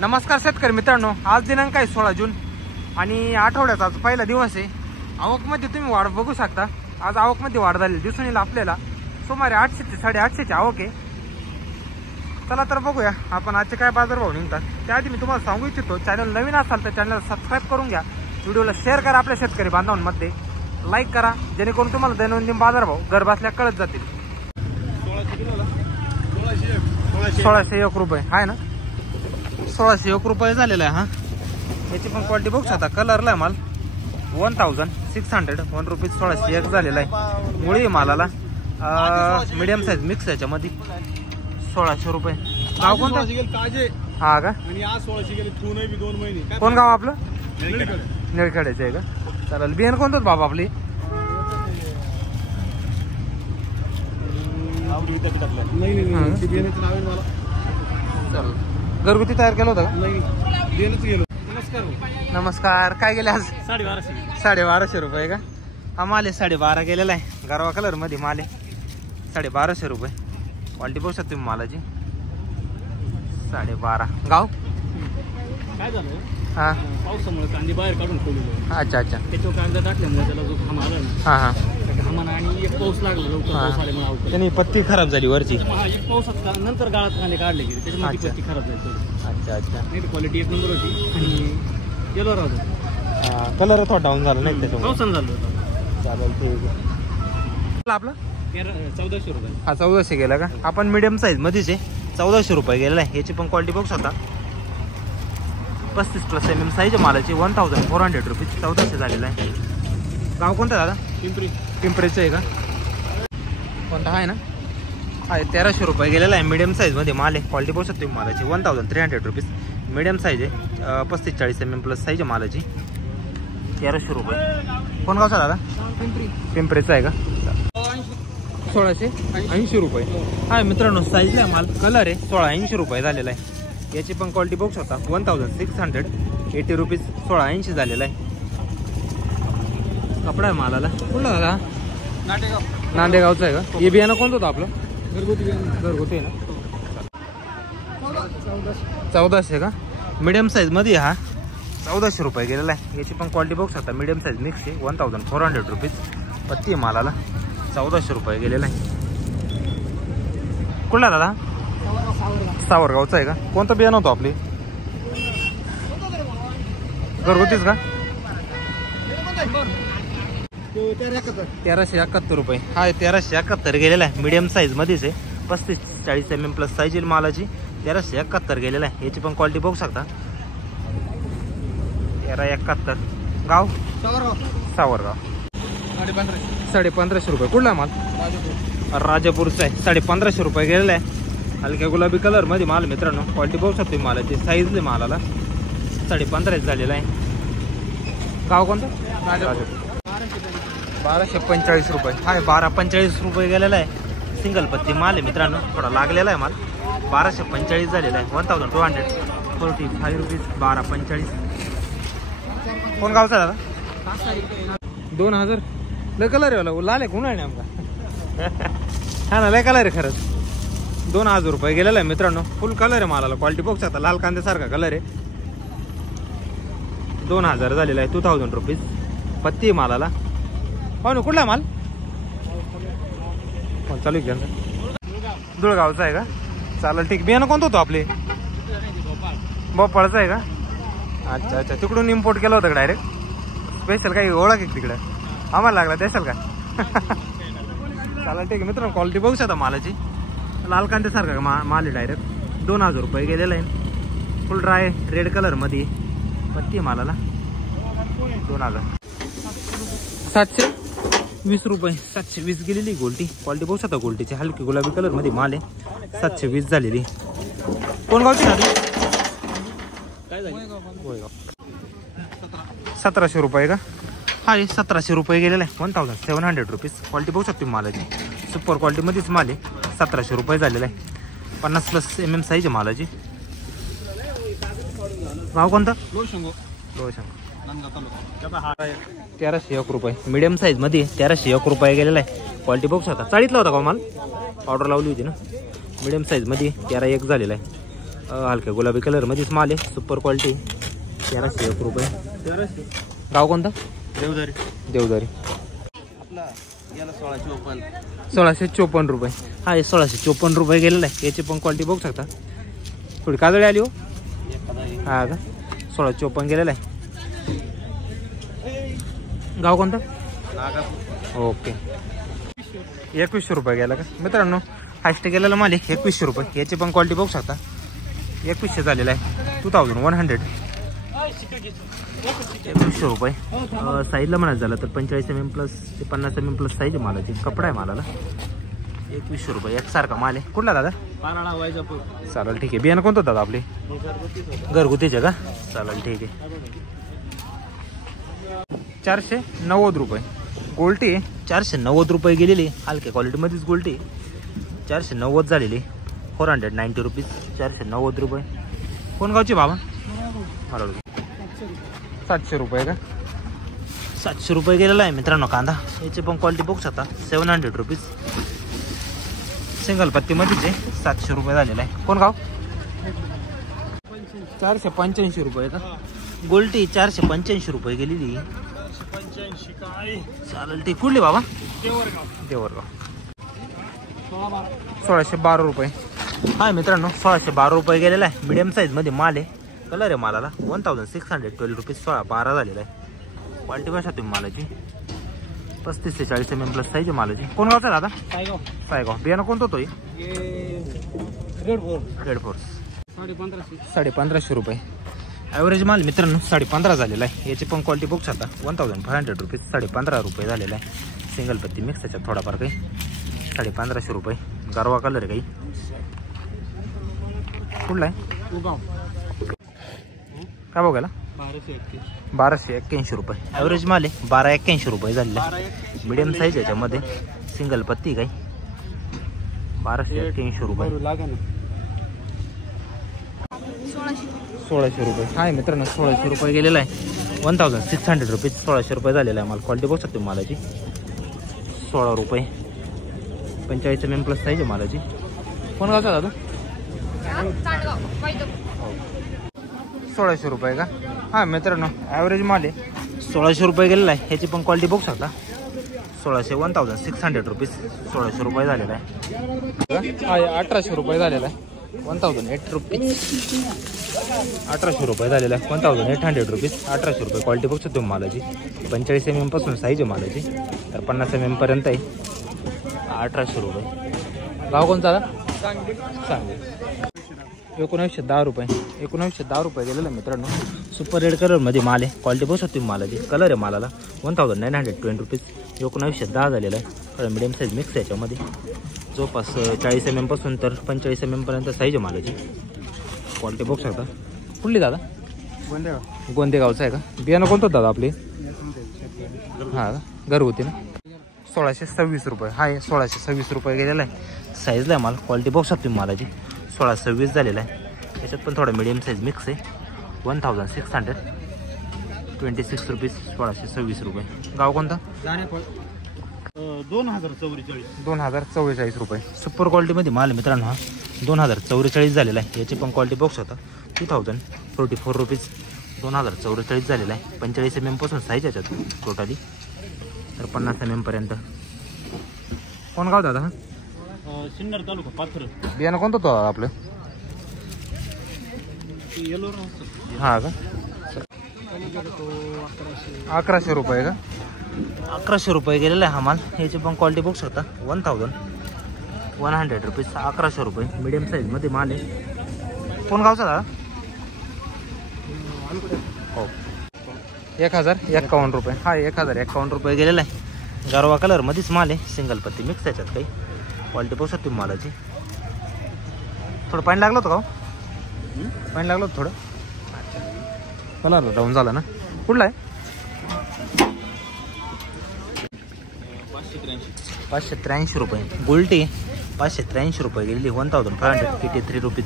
नमस्कार शेतकरी मित्रांनो, आज दिनांक आहे 16 जून आणि आठवड्याचा आज पहिला दिवस आहे। आवकमध्ये तुम्ही वाढ बघू शकता। आज आवकमध्ये वाढ झाली दिसून येईल आपल्याला। सुमारे 800 ते 850 आवक आहे। चला तर बघूया आपण आजचे काय बाजारभाव निघतात। त्याआधी मी तुम्हाला सांगू इच्छितो, चॅनल नवीन असाल तर चॅनल सबस्क्राइब करून घ्या, व्हिडिओला शेअर करा, आपल्या शेतकरी बांधवांमध्ये लाईक करा, जेणेकरून तुम्हाला दैनंदिन बाजारभाव घर बसल्या कळत जातील। 1601 रुपये आहे ना, 1601 रुपये झालेला आहे। हा याची पण क्वालिटी बघू शकता, कलरला आहे माल 1601 रुपीज 1601 झालेला आहे। मुळी मालाला मीडियम साईज मिक्स याच्यामध्ये 1600 रुपये। गाव कोणतं? हा का, कोण गाव आपलं? निळखेड्याचे आहे का? चालेल। बियाणं कोणतं बाबा आपली? चल घरगुती तयार केलं होतं का? नमस्कार, काय गेले आज? 1250 रुपये का? हा माल आहे 12.5 गेलेला आहे। गरवा कलर मध्ये माल आहे 1250 रुपये। क्वालिटी बघू शकता तुम्ही मालाची 12.5। गाव काय झालं? हा पावसामुळे कांदे बाहेर काढून ठेवलेले। अच्छा अच्छा, त्याच्यावर कांदा टाकल्यामुळे त्याला जो घाम आला ना, हा हा घामान आणि एक पाऊस लागला लवकर, पाऊस आल्यामुळे अवकाळी. त्याने पत्ती खराब झाली वरची। हा, एक पावसात नंतर गाळात कांदे काढले गेले, त्याच्यामध्ये पत्ती खराब झाली थोडी. अच्छा अच्छा, नाही तर क्वालिटी एक नंबर होती आणि येलो राहतो। कलर थोडा डाऊन झाला नाही त्याच्यामुळे। पावसान झालं होतं. चालेल, ठीक आहे। आपलं 1400 रुपये। हा 1400 गेला का? आपण मीडियम साईज मध्येच आहे, 1400 रुपये गेलेला आहे। याची पण क्वालिटी बघू शकता, 35+ mm साईज मालाची 1400 रुपीज 1400 झालेला आहे। गाव कोणतं दादा? पिंपरीचं आहे का? कोणता आहे ना? हा 1300 रुपये गेलेला आहे। मीडियम साईज मध्ये माल आहे। क्वालिटी बघू शकतो मालाची 1300 रुपीज मीडियम साईज आहे। 35-40 mm साईज आहे मालाची 1300 रुपये। कोण गावचा दादा? पिंपरीचं आहे का? 1680 रुपये। हा मित्रांनो, साईजला माल, कलर आहे 1680 रुपये झालेला आहे। याची पण क्वालिटी बघू शकता 1680 रुपीज 1680 झालेला आहे। कपडा आहे मालाला। कुठला दादा? नांदेगावचा आहे का? हे बियाणं कोणतं होतं आपलं? घरगुती आहे ना? 1400 का? मीडियम साईज मध्ये हा 1400 रुपये गेलेला आहे। याची पण क्वालिटी बघू शकता, मीडियम साईज मिक्स आहे 1400 रुपीज पत्ती आहे मालाला 1400 रुपये गेलेला आहे। कुठला दादा? सावरगावचा आहे का? कोणतं बियाणं होतं आपली? घरगुतीच का? 1371 रुपये। हा 1371 गेलेला आहे। मीडियम साईज मध्येच आहे, 35-40 mm प्लस साईज मालाची 1371 गेलेला आहे। याची पण क्वालिटी बघू शकता 1371। गाव? सावरगाव 1550 रुपये। कुठला माल? राजापूरचा आहे 1550 रुपये गेलेला आहे। हलक्या गुलाबी कलर मध्ये माल मित्रांनो, क्वालिटी बघू शकतो मालाची, साईज मालाला 1550 झालेला आहे। गाव कोणतं? राजापूर 1245 रुपये। हा 1245 रुपये गेलेला आहे। सिंगल पत्ती माल आहे मित्रांनो, थोडा लागलेला आहे माल 1245 झालेला आहे। 1245 रुपीज 1245। कोण गावचा दादा? 2000 लय कलर आहे वाला, लाल आहे कोण आहे नेमका? हा ना, लय कलर आहे खरंच। 2000 रुपये गेलेला आहे मित्रांनो, फुल कलर आहे मालाला। क्वालिटी बघू शकता, लाल कांद्यासारखा कलर आहे। 2000 झालेला आहे, 2000 रुपीज पत्ती आहे मालाला। हो ना, कुठला माल? चालू घ्या, धुळगावचा आहे का? चालेल, ठीक। बियाणं कोणतं होतं आपले? भोपाळचं आहे का? अच्छा अच्छा, तिकडून इम्पोर्ट केलं होतं का डायरेक्ट? स्पेशल काही ओळख आहे तिकडे? आम्हाला लागला देशाल का? चालेल, ठीक आहे मित्रांनो, क्वालिटी बघू शकता मालाची, लाल कांद्यासारखा माल आहे डायरेक्ट। 2000 रुपये गेलेला आहे, फुल ड्राय रेड कलर मध्ये पत्ती आहे मालाला 2000। 720 रुपये 720 गेलेली गोल्टी। क्वालिटी बघू शकता गोल्टीची, हलकी गुलाबी कलर मध्ये माल आहे 720 झालेली। कोण गावची ना? काय झालं? 1700 रुपये का? हा 1700 रुपये गेलेला आहे, 1700 रुपीज। क्वालिटी बघू शकतो मालाची, सुपर क्वालिटी मध्येच माल आहे, 1700 रुपये झालेला आहे। 50+ mm साईज आहे मालाची। गाव कोणतं? लोहशंग 1301 रुपये मीडियम साईज मध्ये 1301 रुपये गेलेला आहे। क्वालिटी बघू शकता, चाळीतला होता का माल? ऑर्डर लावली होती ना, मीडियम साईज मध्ये 1301 झालेला आहे। हलक्या गुलाबी कलर मध्येच माल आहे. Super quality. 1301 रुपये. गाव कोणतं? देवदारी. देवदारी. आपला याला 1654. 1654 रुपये. हा हे 1654 रुपये गेलेला आहे. याची पण क्वालिटी बघू शकता. थोडी काजळी आली हो. हा का 1654 गेलेला आहे. गाव कोणतं? ओके. 2100 रुपये गेला का मित्रांनो. हायस्ट गेलेला माल आहे 2100 रुपये. याची पण क्वालिटी बघू शकता. 2100 झालेला आहे. 2100. 2100 रुपये. साईजला म्हणायचं झालं तर 45 mm प्लस ते 50 mm प्लस साईज आहे मालाची. कपडा आहे मालाला. 2100 रुपये एकसारखा माल आहे. कुठला दादा? पाराळा वायजापूर. चालेल ठीक आहे. बियाणं कोणतं दादा आपले? घरगुतीचे का? चालेल ठीक आहे. 490 रुपये. गोल्टी आहे 490 रुपये गेलेली. हलक्या क्वालिटीमध्येच गोल्टी 490 झालेली. 490 रुपीज. 490 रुपये. कोण गावची बाबा? 700 रुपये का? 700 रुपये गेलेला आहे मित्रांनो कांदा. याची पण क्वालिटी बघू शकता. 700 रुपीज. सिंगल पत्तीमध्येच आहे. 700 रुपये झालेला आहे. कोण गाव? 485 रुपये का? गोल्टी 485 रुपये गेलेली. चालेल ती कुठली बाबा? देवरगाव. 1612 रुपये. हा मित्रांनो 1612 रुपये गेलेला आहे. मिडियम साईज मध्ये माल आहे. कलर आहे मालाला. 1612 रुपीज. 1612 झालेला आहे. क्वालिटी कशा तुम्ही मालाची? 35 ते 40 mm प्लस साईज आहे मालाची. कोण गावचा दादा? सायगाव. बियाणं कोणतं होतं? Red force. 1550 रुपये. ॲव्हरेज माल मित्रांनो 15.5 झालेला आहे. याची पण क्वालिटी बघू शकता. 1500 रुपीज. 15.5 रुपये झालेला आहे. सिंगल पत्ती मिक्स त्याच्यात थोडाफार काही. 1550 रुपये. गारवा कलर आहे काही. कुठला आहे? काय बघायला? 1281 रुपये. ॲव्हरेज माल आहे. 1281 रुपये झालेला आहे. मिडियम साईज याच्यामध्ये. सिंगल पत्ती काही. 1281 रुपये. 1600 रुपये. हा मित्रांनो 1600 रुपये गेलेला आहे. 1600 रुपीज. 1600 रुपये झालेला आहे माल. क्वालिटी बघू शकतो मालाची. 16 रुपये. 45 mm प्लस साईज आहे मालाची. कोण गावचा दादा? 1600 रुपये का? हा मित्रांनो ॲव्हरेज माल आहे. 1600 रुपये गेलेला आहे. ह्याची पण क्वालिटी बघू शकता. 1600 रुपीज. 1600 रुपये झालेला आहे. हा 1800 रुपये झालेला आहे. 1008 रुपीज. 1800 रुपये झालेला आहे. 1800 रुपीज. 1800 रुपये. क्वालिटी बघू शकतो मालाची. 45 mm पासून साईज आहे मालाची. तर 50 mm पर्यंत आहे. 1800 रुपये. गाव कोणता? सांगली. 1910 रुपये. 1910 रुपये गेलेलं मित्रांनो. सुपर रेड कलरमध्ये माल आहे. क्वालिटी बघू शकतो मालाची. कलर आहे मालाला. 1920 रुपीज. 1910 झालेला आहे. थोडं मिडियम साईज मिक्स आहे याच्यामध्ये. जवळपास 40 mm पासून तर 45 mm पर्यंत साईज आहे मालाची. क्वालिटी बघू शकता. कुठली दादा? गोंदेगावचा आहे का? बियाणं कोणतं दादा आपली? हां का घरगुती ना. 1626 रुपये. हा 1626 रुपये गेलेला आहे. साईजला आहे माल. क्वालिटी बघू शकतो मालाची. 1626 झालेला आहे. याच्यात पण थोडा मिडियम साईज मिक्स आहे. 1626 रुपीज. 1626 रुपये. गाव कोणतं? 2044 रुपये. सुपर क्वालिटीमध्ये माल मित्रांनो. हा 2044 झालेला आहे. याची पण क्वालिटी बघू शकता. 2044 रुपीज. 2044 झालेला आहे. 45 mm पासून साईज याच्यात टोटली. तर 50 mm पर्यंत. कोण गाव दादा? सिन्नर तालुका पाथर. बियाणं कोणतं तो आपलं? हा का? 1100 रुपये का? 1100 रुपये गेलेला आहे हा माल. याची पण क्वालिटी बघू शकता. 1100 रुपीज. 1100 रुपये. मिडियम साईजमध्ये माल आहे. कोण गावचा दादा? हो 1051 रुपये. हा 1051 रुपये गेलेला आहे. गारवा कलरमध्येच माल आहे. सिंगल पत्ती मिक्स त्याच्यात काही. क्वालिटी बघू शकतो मालाची. थोडं पाणी लागलं होतं का? पाणी लागलं होतं थोडं. कलर डाऊन झाला ना. कुठला आहे? 583 रुपये. गोल्टी 583 रुपये गेलेली. 1583 रुपीज.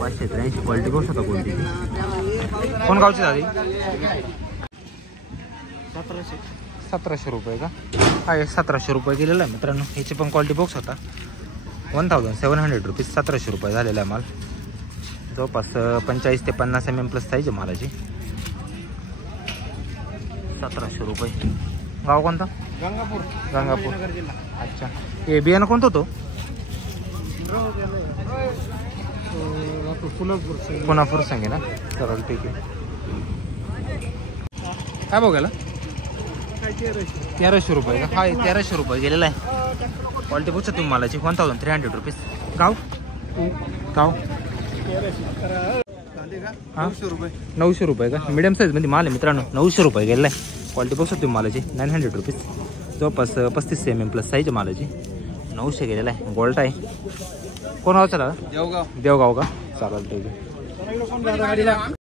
583 क्वालिटी बघू शकता गोल्टी. कोण गावची झाली? 1700 रुपये का? हा 1700 रुपये गेलेला आहे मित्रांनो. याची पण क्वालिटी बघू शकता. 1700 रुपीज. 1700 रुपये झालेला आहे माल. जवळपास 45 ते 50 mm प्लस साईज आहे मालाची. 1700 रुपये. गाव कोणता? गंगापूर. गंगापूर. नगर जिल्हा. अच्छा. हे बियाणं कोणतं होतं? पुनापूर सांगे ना. चालेल ठीक आहे. काय बघायला? 1300 रुपये का? हा 1300 रुपये गेलेला आहे. क्वालिटी बघू तुम्ही मालाची. 1300 रुपीज. गाव? गाव? 900 रुपये. 900 रुपये का? मीडियम साईजमध्ये माल आहे मित्रांनो. 900 रुपये गेलेला आहे. क्वालिटी बघू तुम्ही मालाची. 900 रुपीज. जवळपास 35 mm प्लस साईज आहे मालाची. 900 गेलेला आहे. गोल्ट आहे. कोण गाव चला? देवगाव. देवगाव का? चालेल ठीक आहे.